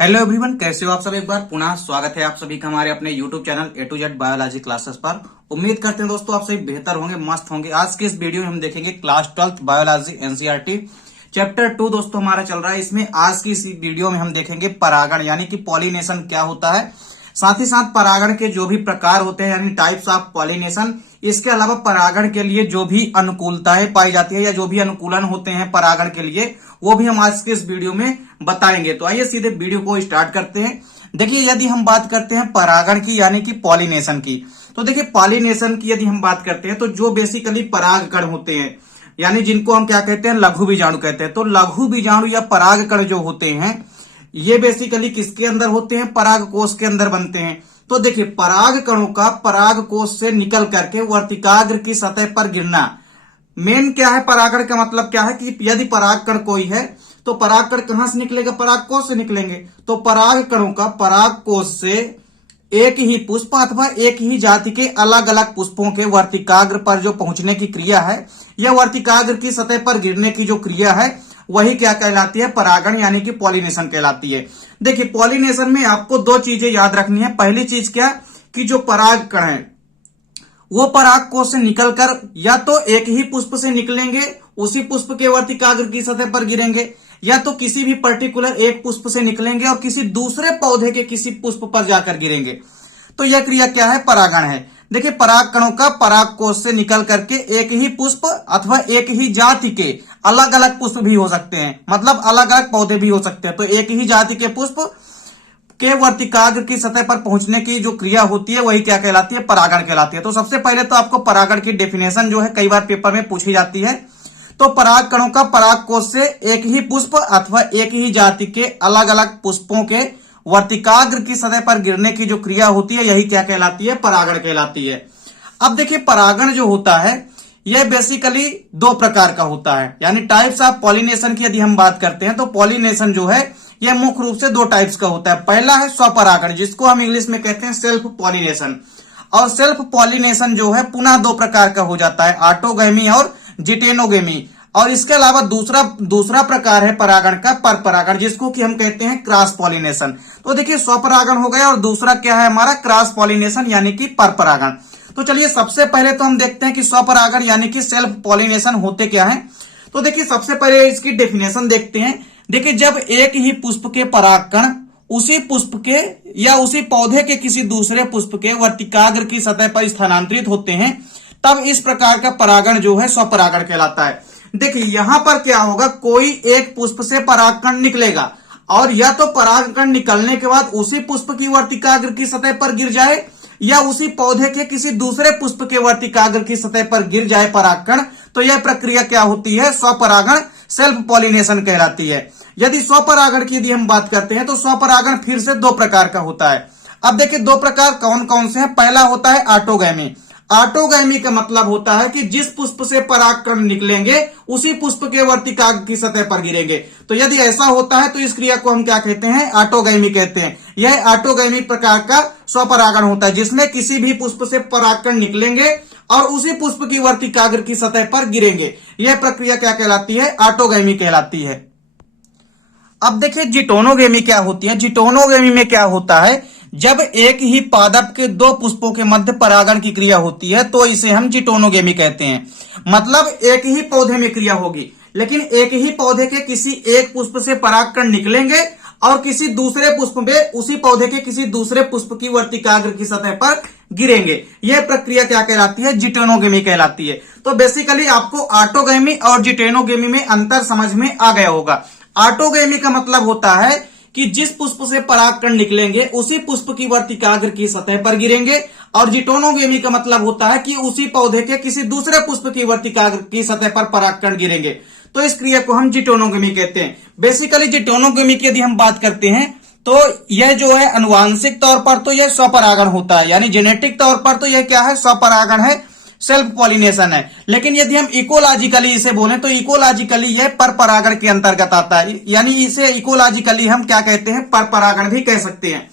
Hello everyone, कैसे हो आप सब। एक बार पुनः स्वागत है आप सभी का हमारे अपने YouTube channel A to Z biology classes पर। उम्मीद करते हैं दोस्तों आप सभी बेहतर होंगे, मस्त होंगे। आज के इस वीडियो में हम देखेंगे class 12th biology NCERT chapter 2 दोस्तों हमारा चल रहा है। इसमें आज की इस वीडियो में हम देखेंगे परागण यानी कि पॉलिनेशन क्या होता है, साथ ही साथ परागण के जो भी प्रकार होते हैं यानी टाइप्स ऑफ पॉलिनेशन, इसके अलावा परागण के लिए जो भी अनुकूलताएं पाई जाती है या जो भी अनुकूलन होते हैं परागण के लिए, वो भी हम आज के इस वीडियो में बताएंगे। तो आइए सीधे वीडियो को स्टार्ट करते हैं। देखिए, यदि हम बात करते हैं परागण की यानी कि पॉलिनेशन की, तो देखिए पॉलिनेशन की यदि हम बात करते हैं तो जो बेसिकली परागकण होते हैं यानी जिनको हम क्या कहते हैं, लघु बीजाणु कहते हैं। तो लघु बीजाणु या परागकण जो होते हैं ये बेसिकली किसके अंदर होते हैं, पराग कोश के अंदर बनते हैं। तो देखिए पराग कणों का पराग कोश से निकल करके वर्तिकाग्र की सतह पर गिरना। मेन क्या है परागण का मतलब क्या है कि यदि परागकण कोई है तो परागकण कहां से निकलेगा, पराग कोश से निकलेंगे। तो पराग कणों का पराग कोश से एक ही पुष्प अथवा एक ही जाति के अलग अलग पुष्पों के वर्तिकाग्र पर जो पहुंचने की क्रिया है या वर्तिकाग्र की सतह पर गिरने की जो क्रिया है वही क्या कहलाती है, परागण यानी कि पॉलिनेशन कहलाती है। देखिए पॉलिनेशन में आपको दो चीजें याद रखनी है। पहली चीज क्या कि जो परागकण है वो पराग कोश से निकलकर या तो एक ही पुष्प से निकलेंगे, उसी पुष्प के वर्तिकाग्र की सतह पर गिरेंगे, या तो किसी भी पर्टिकुलर एक पुष्प से निकलेंगे और किसी दूसरे पौधे के किसी पुष्प पर जाकर गिरेंगे। तो यह क्रिया क्या है, परागण है। देखिए पराग कणों का पराग कोश से निकल करके एक ही पुष्प अथवा एक ही जाति के अलग अलग पुष्प भी हो सकते हैं, मतलब अलग अलग पौधे भी हो सकते हैं। तो एक ही जाति के पुष्प के वर्तिकाग्र की सतह पर पहुंचने की जो क्रिया होती है वही क्या कहलाती है, परागण कहलाती है। तो सबसे पहले तो आपको परागण की डेफिनेशन जो है कई बार पेपर में पूछी जाती है। तो पराग कणों का पराग कोश से एक ही पुष्प अथवा एक ही जाति के अलग अलग पुष्पों के वर्तिकाग्र की सतह पर गिरने की जो क्रिया होती है यही क्या कहलाती है, परागण कहलाती है। अब देखिए परागण जो होता है यह बेसिकली दो प्रकार का होता है, यानी टाइप्स ऑफ पॉलिनेशन की यदि हम बात करते हैं तो पॉलिनेशन जो है यह मुख्य रूप से दो टाइप्स का होता है। पहला है स्वपरागण, जिसको हम इंग्लिश में कहते हैं सेल्फ पॉलिनेशन। और सेल्फ पॉलिनेशन जो है पुनः दो प्रकार का हो जाता है, ऑटोगैमी और जिटेनोगेमी। और इसके अलावा दूसरा प्रकार है परागण का परपरागण, जिसको कि हम कहते हैं क्रॉस पॉलिनेशन। तो देखिए स्वपरागण हो गया और दूसरा क्या है हमारा, क्रॉस पॉलिनेशन यानी कि परपरागण। तो चलिए सबसे पहले तो हम देखते हैं कि स्वपरागण यानी कि सेल्फ पॉलिनेशन होते क्या है। तो देखिए सबसे पहले इसकी डेफिनेशन देखते हैं। देखिए जब एक ही पुष्प के परागकण उसी पुष्प के या उसी पौधे के किसी दूसरे पुष्प के वर्तिकाग्र की सतह पर स्थानांतरित होते हैं तब इस प्रकार का परागण जो है स्वपरागण कहलाता है। देखिए यहां पर क्या होगा, कोई एक पुष्प से परागकण निकलेगा और या तो परागकण निकलने के बाद उसी पुष्प की वर्तिकाग्र की सतह पर गिर जाए या उसी पौधे के किसी दूसरे पुष्प के वर्तिकाग्र की सतह पर गिर जाए परागकण। तो यह प्रक्रिया क्या होती है, स्वपरागण सेल्फ पॉलिनेशन कहलाती है। यदि स्वपरागण की यदि हम बात करते हैं तो स्वपरागण फिर से दो प्रकार का होता है। अब देखिए दो प्रकार कौन कौन से हैं। पहला होता है ऑटोगैमी। ऑटोगैमी का मतलब होता है कि जिस पुष्प से परागकण निकलेंगे उसी पुष्प के वर्तिकाग्र की सतह पर गिरेंगे। तो यदि ऐसा होता है तो इस क्रिया को हम क्या कहते हैं, ऑटोगैमी कहते हैं। यह ऑटोगैमी प्रकार का स्वपरागण होता है जिसमें किसी भी पुष्प से परागकण निकलेंगे और उसी पुष्प की वर्तिकाग्र की सतह पर गिरेंगे। यह प्रक्रिया क्या कहलाती है, ऑटोगैमी कहलाती है। अब देखिए जिटोनोगेमी क्या होती है। जिटोनोगेमी में क्या होता है, जब एक ही पादप के दो पुष्पों के मध्य परागण की क्रिया होती है तो इसे हम जिटोनोगेमी कहते हैं। मतलब एक ही पौधे में क्रिया होगी लेकिन एक ही पौधे के किसी एक पुष्प से परागकण निकलेंगे और किसी दूसरे पुष्प में उसी पौधे के किसी दूसरे पुष्प की वर्तिकाग्र की सतह पर गिरेंगे। यह प्रक्रिया क्या कहलाती है, जिटेनोगेमी कहलाती है। तो बेसिकली आपको ऑटोगेमी और जिटेनोगेमी में अंतर समझ में आ गया होगा। ऑटोगेमी का मतलब होता है कि जिस पुष्प से परागकण निकलेंगे उसी पुष्प की वर्तिकाग्र की सतह पर गिरेंगे, और जिटोनोगेमी का मतलब होता है कि उसी पौधे के किसी दूसरे पुष्प की वर्तिकाग्र की सतह पर परागकण गिरेंगे। तो इस क्रिया को हम जिटोनोगेमी कहते हैं। बेसिकली जिटोनोगेमी की यदि हम बात करते हैं तो यह जो है अनुवांशिक तौर पर तो यह स्वपरागण होता है, यानी जेनेटिक तौर पर तो यह क्या है, स्वपरागण है, सेल्फ पॉलिनेशन है। लेकिन यदि हम इकोलॉजिकली इसे बोलें तो इकोलॉजिकली यह परपरागण के अंतर्गत आता है, यानी इसे इकोलॉजिकली हम क्या कहते हैं, परपरागण भी कह सकते हैं।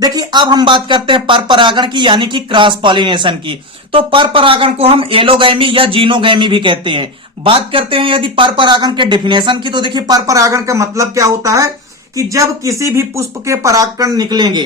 देखिए अब हम बात करते हैं परपरागण की यानी कि क्रॉस पॉलिनेशन की। तो परपरागण को हम एलोगैमी या जीनोगैमी भी कहते हैं। बात करते हैं यदि परपरागण के डेफिनेशन की, तो देखिए परपरागण का मतलब क्या होता है कि जब किसी भी पुष्प के परागकण निकलेंगे,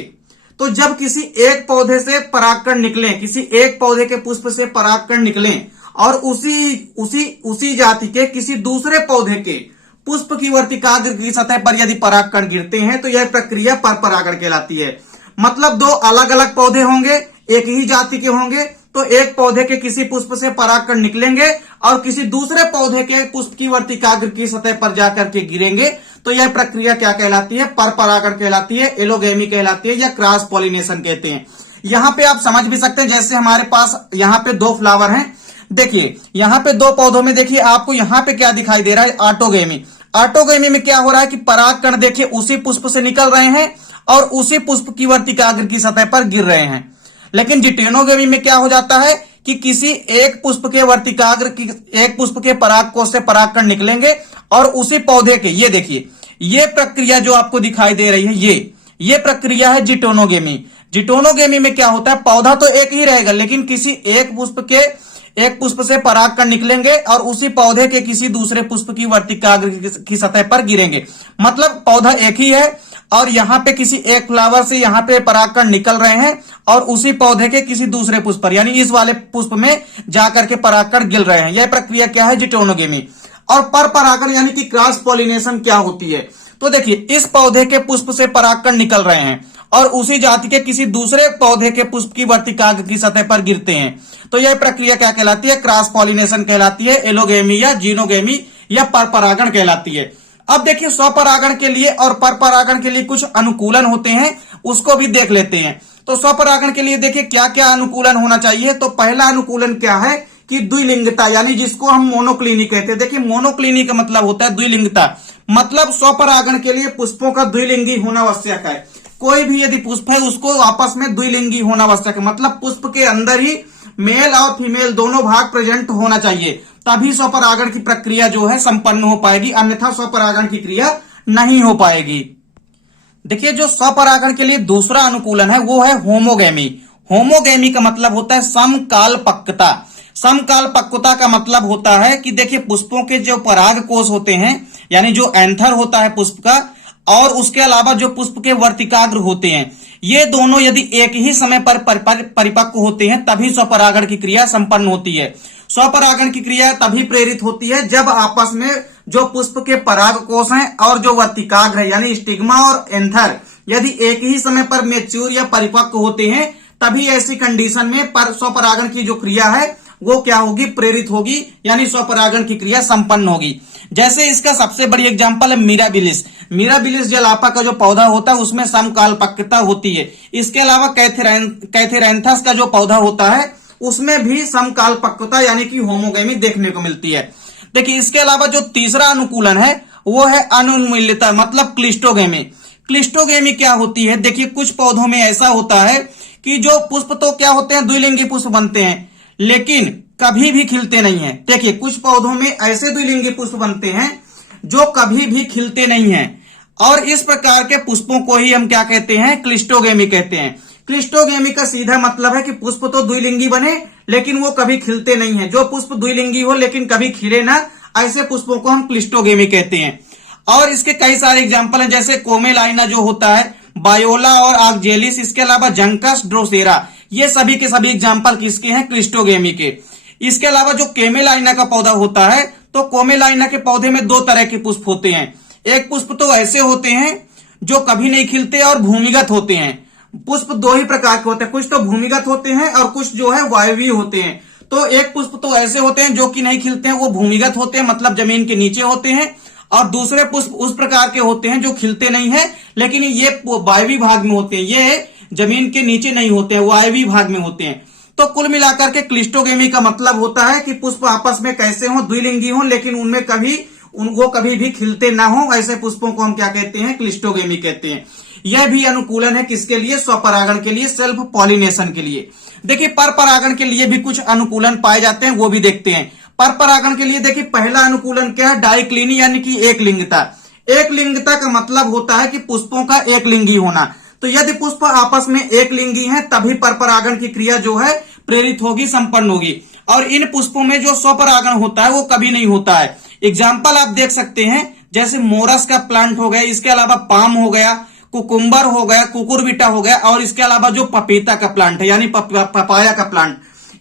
तो जब किसी एक पौधे से परागकण निकले, किसी एक पौधे के पुष्प से परागकण निकले और उसी जाति के किसी दूसरे पौधे के पुष्प की वर्तिकाग्र की सतह पर यदि परागकण गिरते हैं तो यह प्रक्रिया परपरागण कहलाती है। मतलब दो अलग अलग पौधे होंगे, एक ही जाति के होंगे, तो एक पौधे के किसी पुष्प से परागकण निकलेंगे और किसी दूसरे पौधे के पुष्प की वर्तिकाग्र की सतह पर जाकर के गिरेंगे, तो यह प्रक्रिया क्या कहलाती है? परपरागण कहलाती है, एलोगेमी कहलाती है या क्रॉस पॉलिनेशन कहते हैं। यहां पे आप समझ भी सकते हैं, जैसे हमारे पास यहां पे दो फ्लावर हैं, देखिए यहां पे दो पौधों में देखिए आपको यहां पे क्या दिखाई दे रहा है? ऑटोगेमी। ऑटोगेमी में क्या हो रहा है कि परागकण देखिए उसी पुष्प से निकल रहे हैं और उसी पुष्प की वर्तिकाग्र की सतह पर गिर रहे हैं। लेकिन जिटेनोगेमी में क्या हो जाता है कि किसी एक पुष्प के वर्तिकाग्र की, एक पुष्प के परागकोश से परागकण निकलेंगे और उसी पौधे के, ये देखिए ये प्रक्रिया जो आपको दिखाई दे रही है, ये प्रक्रिया है जिटोनोगेमी। जिटोनोगेमी में क्या होता है? पौधा तो एक ही रहेगा लेकिन किसी एक पुष्प से परागकण निकलेंगे और उसी पौधे के किसी दूसरे पुष्प की वर्तिकाग्र की सतह पर गिरेंगे। मतलब पौधा एक ही है और यहां पे किसी एक फ्लावर से यहां पे परागकण निकल रहे हैं और उसी पौधे के किसी दूसरे पुष्प पर, यानी इस वाले पुष्प में जाकर के परागकण गिर रहे हैं। यह प्रक्रिया क्या है? जिटोनोगेमी। और परपरागण यानी कि क्रॉस पॉलिनेशन क्या होती है? तो देखिए इस पौधे के पुष्प से परागकण निकल रहे हैं और उसी जाति के किसी दूसरे पौधे के पुष्प की वर्तिकाग्र की सतह पर गिरते हैं, तो यह प्रक्रिया क्या कहलाती है? क्रॉस पॉलिनेशन कहलाती है, एलोगेमी या जीनोगेमी या परपरागण कहलाती है। अब देखिए स्वपरागण के लिए और परपरागण के लिए कुछ अनुकूलन होते हैं, उसको भी देख लेते हैं। तो स्वपरागण के लिए देखिए क्या क्या अनुकूलन होना चाहिए। तो पहला अनुकूलन क्या है कि द्विलिंगता, यानी जिसको हम मोनोक्लिनी कहते हैं। देखिए मोनोक्लिनी का मतलब होता है द्विलिंगता, मतलब स्वपरागण के लिए पुष्पों का द्विलिंगी होना आवश्यक है। कोई भी यदि पुष्प है उसको आपस में द्विलिंगी होना आवश्यक है, मतलब पुष्प के अंदर ही मेल और फीमेल दोनों भाग प्रेजेंट होना चाहिए, तभी स्वपरागण की प्रक्रिया जो है संपन्न हो पाएगी, अन्यथा स्वपरागण की क्रिया नहीं हो पाएगी। देखिए जो स्वपरागण के लिए दूसरा अनुकूलन है वो है होमोगेमी। होमोगेमी का मतलब होता है समकालपक्वता। समकालपक्वता का मतलब होता है कि देखिए पुष्पों के जो पराग कोश होते हैं, यानी जो एंथर होता है पुष्प का, और उसके अलावा जो पुष्प के वर्तिकाग्र होते हैं, ये दोनों यदि एक ही समय पर परिपक्व होते हैं तभी स्वपरागण की क्रिया संपन्न होती है। स्वपरागण की क्रिया तभी प्रेरित होती है जब आपस में जो पुष्प के पराग कोश हैं और जो वर्तिकाग्र है यानी स्टिग्मा और एंथर यदि एक ही समय पर मैच्योर या परिपक्व होते हैं, तभी ऐसी कंडीशन में स्वपरागण की जो क्रिया है वो क्या होगी? प्रेरित होगी, यानी स्वपरागण की क्रिया संपन्न होगी। जैसे इसका सबसे बड़ी एग्जांपल है मिराबिलिस। मिराबिलिस जलापा का जो पौधा होता है उसमें समकालपक्वता होती है। इसके अलावा कैथेरैंथस का जो पौधा होता है उसमें भी समकालपक्वता यानी कि होमोगेमी देखने को मिलती है। देखिए इसके अलावा जो तीसरा अनुकूलन है वो है अनुन्मीलिता, मतलब क्लिस्टोगेमी। क्लिस्टोगेमी क्या होती है? देखिए कुछ पौधों में ऐसा होता है कि जो पुष्प तो क्या होते हैं? द्विलिंगी पुष्प बनते हैं लेकिन कभी भी खिलते नहीं हैं। देखिए कुछ पौधों में ऐसे द्विलिंगी पुष्प बनते हैं जो कभी भी खिलते नहीं हैं, और इस प्रकार के पुष्पों को ही हम क्या कहते हैं? क्लिस्टोगेमी कहते हैं। क्लिस्टोगेमी का सीधा मतलब है कि पुष्प तो द्विलिंगी बने लेकिन वो कभी खिलते नहीं है। जो पुष्प द्विलिंगी हो लेकिन कभी खिले ना, ऐसे पुष्पों को हम क्लिस्टोगेमी कहते हैं। और इसके कई सारे एग्जाम्पल हैं, जैसे कोमेलाइना जो होता है, बायोला और आक्जेलिस, इसके अलावा जंकस ड्रोसेरा, ये सभी के सभी एग्जाम्पल किसके हैं? क्लिस्टोगेमी के। इसके अलावा जो केमेलाइना का पौधा होता है, तो कोमेलाइना के पौधे में दो तरह के पुष्प होते हैं। एक पुष्प तो ऐसे होते हैं जो कभी नहीं खिलते और भूमिगत होते हैं। पुष्प दो ही प्रकार के होते हैं, कुछ तो भूमिगत होते हैं और कुछ जो है वायवीय होते हैं। तो एक पुष्प तो ऐसे होते हैं जो कि नहीं खिलते हैं, वो भूमिगत होते हैं, मतलब जमीन के नीचे होते हैं, और दूसरे पुष्प उस प्रकार के होते हैं जो खिलते नहीं है लेकिन ये वायवीय भाग में होते हैं, ये जमीन के नीचे नहीं होते हैं, वायवीय भाग में होते हैं। तो कुल मिलाकर के क्लिस्टोगेमी का मतलब होता है कि पुष्प आपस में कैसे हो? द्विलिंगी हो लेकिन उनमें उनको कभी भी खिलते ना हो, ऐसे पुष्पों को हम क्या कहते हैं? क्लिस्टोगेमी कहते हैं। यह भी अनुकूलन है किसके लिए? स्वपरागण के लिए, सेल्फ पॉलिनेशन के लिए। देखिए परपरागण के लिए भी कुछ अनुकूलन पाए जाते हैं, वो भी देखते हैं। परपरागण के लिए देखिए पहला अनुकूलन क्या है? डाइक्लिनी यानी कि एक लिंगता। एक लिंगता का मतलब होता है कि पुष्पों का एक लिंगी होना। तो यदि पुष्प आपस में एक लिंगी हैं तभी परपरागण की क्रिया जो है प्रेरित होगी, संपन्न होगी। और इन पुष्पों में जो स्वपरागण होता है वो कभी नहीं होता है। एग्जाम्पल आप देख सकते हैं, जैसे मोरस का प्लांट हो गया, इसके अलावा पाम हो गया, कुकुम्बर हो गया, कुकुरबिटा हो गया, और इसके अलावा जो पपीता का प्लांट है यानी पपाया का प्लांट,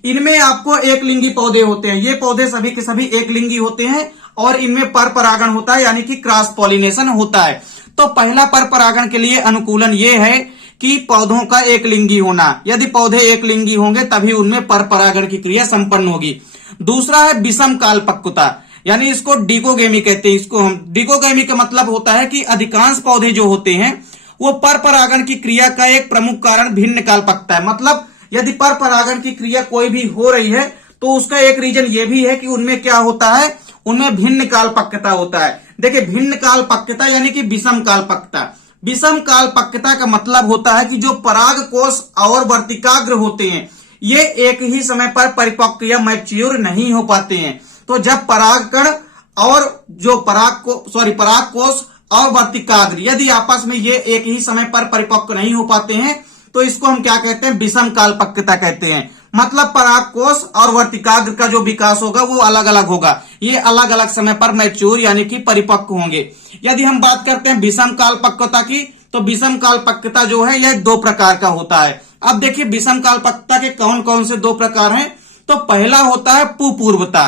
इनमें आपको एक लिंगी पौधे होते हैं। ये पौधे सभी के सभी एक लिंगी होते हैं और इनमें पर परागण होता है यानी कि क्रॉस पॉलिनेशन होता है। तो पहला पर परागण के लिए अनुकूलन ये है कि पौधों का एक लिंगी होना। यदि पौधे एक लिंगी होंगे तभी उनमें पर परागण की क्रिया संपन्न होगी। दूसरा है विषम काल पक्वता, यानी इसको डिकोगेमी कहते हैं। इसको हम डिकोगेमी का मतलब होता है कि अधिकांश पौधे जो होते हैं वो पर परागण की क्रिया का एक प्रमुख कारण भिन्न काल पक्वता है। मतलब यदि पर परागण की क्रिया कोई भी हो रही है तो उसका एक रीजन ये भी है कि उनमें क्या होता है, उनमें भिन्न काल पक्वता होता है। देखिए भिन्न काल पक्वता यानी कि विषम काल पक्वता। विषम काल पक्वता का मतलब होता है कि जो पराग कोष और वर्तिकाग्र होते हैं ये एक ही समय पर परिपक्व या मैच्योर नहीं हो पाते हैं। तो जब परागकण और जो पराग कोष और वर्तिकाग्र यदि आपस में ये एक ही समय पर परिपक्व नहीं हो पाते हैं तो इसको हम क्या कहते हैं, विषम काल पक्वता कहते हैं। मतलब पराग कोष और वर्तिकाग्र का जो विकास होगा वो अलग अलग होगा, ये अलग अलग समय पर मैच्योर यानी कि परिपक्व होंगे। यदि हम बात करते हैं विषम काल पक्वता की तो विषम काल पक्वता जो है यह दो प्रकार का होता है। अब देखिए विषम काल पक्वता के कौन कौन से दो प्रकार हैं। तो पहला होता है पुपूर्वता।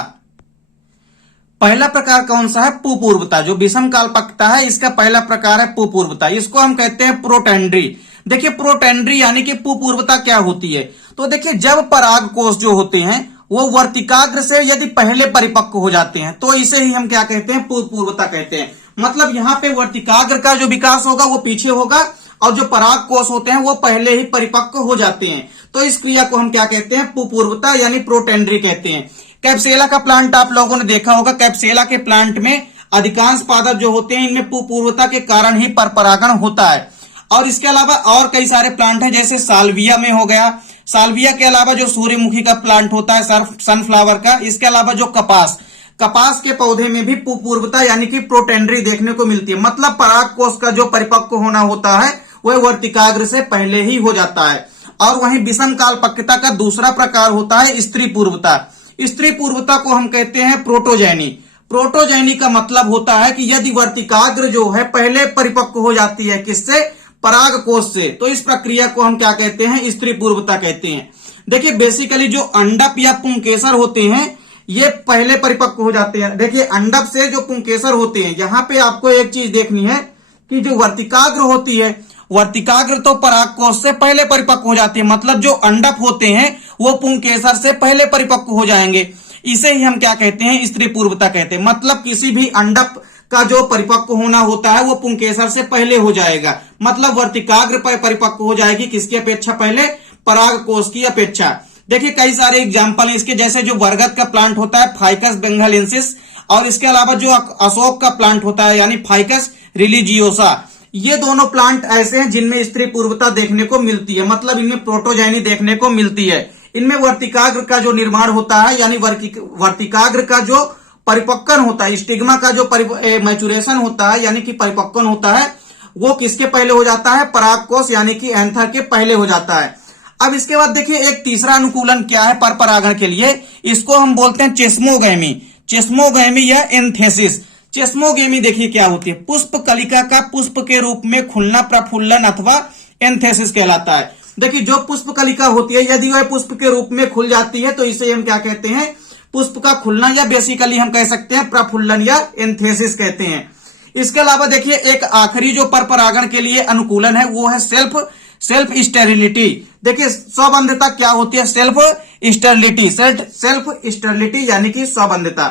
पहला प्रकार कौन सा है, पुपूर्वता। जो विषम काल पक्वता है इसका पहला प्रकार है पुपूर्वता, इसको हम कहते हैं प्रोटेंड्री। देखिए प्रोटेंड्री यानी कि पुपूर्वता क्या होती है, तो देखिए जब पराग कोष जो होते हैं वो वर्तिकाग्र से यदि पहले परिपक्व हो जाते हैं तो इसे ही हम क्या कहते हैं, पुपूर्वता कहते हैं। मतलब यहाँ पे वर्तिकाग्र का जो विकास होगा वो पीछे होगा और जो पराग कोष होते हैं वो पहले ही परिपक्व हो जाते हैं। तो इस क्रिया को हम क्या कहते हैं, पुपूर्वता यानी प्रोटेंड्री कहते हैं। कैप्सेला का प्लांट आप लोगों ने देखा होगा, कैप्सेला के प्लांट में अधिकांश पादप जो होते हैं इनमें पुपूर्वता के कारण ही पर परागण होता है। और इसके अलावा और कई सारे प्लांट हैं, जैसे साल्विया में हो गया। साल्विया के अलावा जो सूर्यमुखी का प्लांट होता है सनफ्लावर का, इसके अलावा जो कपास के पौधे में भी पुपूर्वता यानी कि प्रोटेंड्री देखने को मिलती है। मतलब पराग कोष का जो परिपक्व होना होता है वह वर्तिकाग्र से पहले ही हो जाता है। और वहीं विषम काल पक्वता का दूसरा प्रकार होता है स्त्री पूर्वता। स्त्री पूर्वता को हम कहते हैं प्रोटोजेनी। प्रोटोजेनी का मतलब होता है कि यदि वर्तिकाग्र जो है पहले परिपक्व हो जाती है किससे, पराग कोष से, तो इस प्रक्रिया को हम क्या कहते हैं, स्त्री पूर्वता कहते हैं। देखिए बेसिकली जो अंडप या पुंकेसर होते हैं ये पहले परिपक्व हो जाते हैं। देखिए अंडप से जो पुंकेसर होते हैं, यहाँ पे आपको एक चीज देखनी है कि जो वर्तिकाग्र होती है, वर्तिकाग्र तो पराग कोष से पहले परिपक्व हो जाती है। मतलब जो अंडप होते हैं वो पुंकेसर से पहले परिपक्व हो जाएंगे। इसे ही हम क्या कहते हैं, स्त्री पूर्वता कहते हैं। मतलब किसी भी अंडप का जो परिपक्व होना होता है वो पुंकेसर से पहले हो जाएगा। मतलब वर्तिकाग्र पर परिपक्व हो जाएगी किसकी अपेक्षा, पहले पराग कोष की अपेक्षा। देखिए कई सारे एग्जाम्पल हैं इसके, जैसे जो बरगद का प्लांट होता है फाइकस बेंगालेंसिस, और इसके अलावा जो अशोक का प्लांट होता है यानी फाइकस रिलीजियोसा, ये दोनों प्लांट ऐसे हैं जिनमें स्त्री पूर्वता देखने को मिलती है। मतलब इनमें प्रोटोजेनी देखने को मिलती है। इनमें वर्तिकाग्र का जो निर्माण होता है यानी वर्तिकाग्र का जो परिपक्वन होता है, स्टिग्मा का जो मैचुरेशन होता है यानी कि परिपक्वन होता है, वो किसके पहले हो जाता है, पराग कोष यानी कि एंथर के पहले हो जाता है। अब इसके बाद देखिए एक तीसरा अनुकूलन क्या है पर परागण के लिए, इसको हम बोलते हैं चेस्मोगैमी। चेस्मोगैमी या एंथेसिस। चेस्मोगैमी देखिए क्या होती है, पुष्प कलिका का पुष्प के रूप में खुलना प्रफुल्लन अथवा एंथेसिस कहलाता है। देखिए जो पुष्प कलिका होती है यदि वह पुष्प के रूप में खुल जाती है तो इसे हम क्या कहते हैं, पुष्प का खुलना, या बेसिकली हम कह सकते हैं प्रफुल्लन या एंथेसिस कहते हैं। इसके अलावा देखिए एक आखिरी जो पर परागण के लिए अनुकूलन है वो है सेल्फ स्टेरिलिटी। देखिए स्वबंधता क्या होती है, सेल्फ स्टेरिलिटी यानी कि स्वबंधता।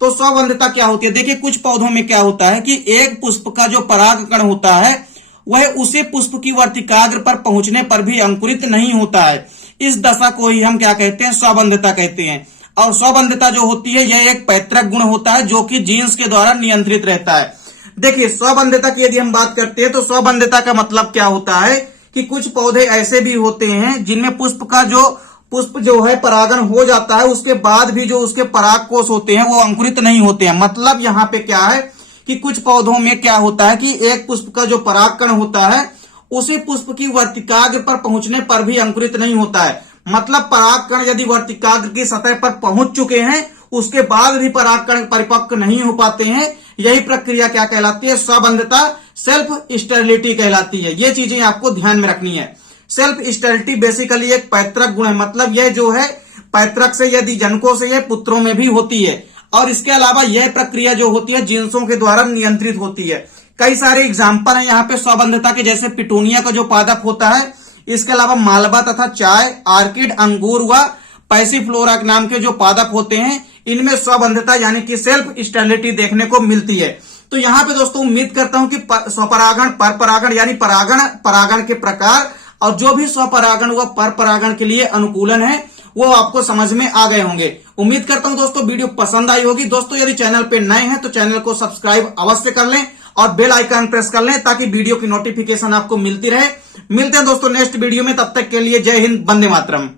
तो स्वबंधता क्या होती है, देखिए कुछ पौधों में क्या होता है कि एक पुष्प का जो परागकण होता है वह उसी पुष्प की वर्तिकाग्र पर पहुंचने पर भी अंकुरित नहीं होता है। इस दशा को ही हम क्या कहते हैं, स्वबंधता कहते हैं। और स्वबंधता जो होती है यह एक पैतृक गुण होता है जो कि जीन्स के द्वारा नियंत्रित रहता है। देखिए स्वबंधता की यदि हम बात करते हैं तो स्वबंधता का मतलब क्या होता है कि कुछ पौधे ऐसे भी होते हैं जिनमें पुष्प जो है परागण हो जाता है, उसके बाद भी जो उसके पराग कोष होते हैं वो अंकुरित नहीं होते हैं। मतलब यहाँ पे क्या है कि कुछ पौधों में क्या होता है कि एक पुष्प का जो परागकण होता है उसी पुष्प की वर्तिकाग्र पर पहुंचने पर भी अंकुरित नहीं होता है। मतलब परागकण यदि वर्तिकाग्र की सतह पर पहुंच चुके हैं उसके बाद भी परागकण परिपक्व नहीं हो पाते हैं, यही प्रक्रिया क्या कहलाती है? स्वबंधता, सेल्फ स्टेरिलिटी कहलाती है। ये चीजें आपको ध्यान में रखनी है। सेल्फ स्टेरिलिटी बेसिकली एक पैतृक गुण है, मतलब यह जो है पैतृक से यदि जनकों से, यह पुत्रों में भी होती है। और इसके अलावा यह प्रक्रिया जो होती है जिन्सों के द्वारा नियंत्रित होती है। कई सारे एग्जाम्पल हैं यहाँ पे स्वबंधता के, जैसे पिटूनिया का जो पादप होता है, इसके अलावा मालवा तथा चाय, आर्किड, अंगूर व पैसिफ्लोरा नाम के जो पादप होते हैं, इनमें स्वबंधता यानी कि सेल्फ स्टेरिलिटी देखने को मिलती है। तो यहाँ पे दोस्तों उम्मीद करता हूं कि स्वपरागण, परपरागण यानी परागण के प्रकार और जो भी स्वपरागण व परपरागण के लिए अनुकूलन है वो आपको समझ में आ गए होंगे। उम्मीद करता हूं दोस्तों वीडियो पसंद आई होगी। दोस्तों यदि चैनल पे नए हैं तो चैनल को सब्सक्राइब अवश्य कर लें और बेल आइकन प्रेस कर लें ताकि वीडियो की नोटिफिकेशन आपको मिलती रहे। मिलते हैं दोस्तों नेक्स्ट वीडियो में, तब तक के लिए जय हिंद, वंदे मातरम।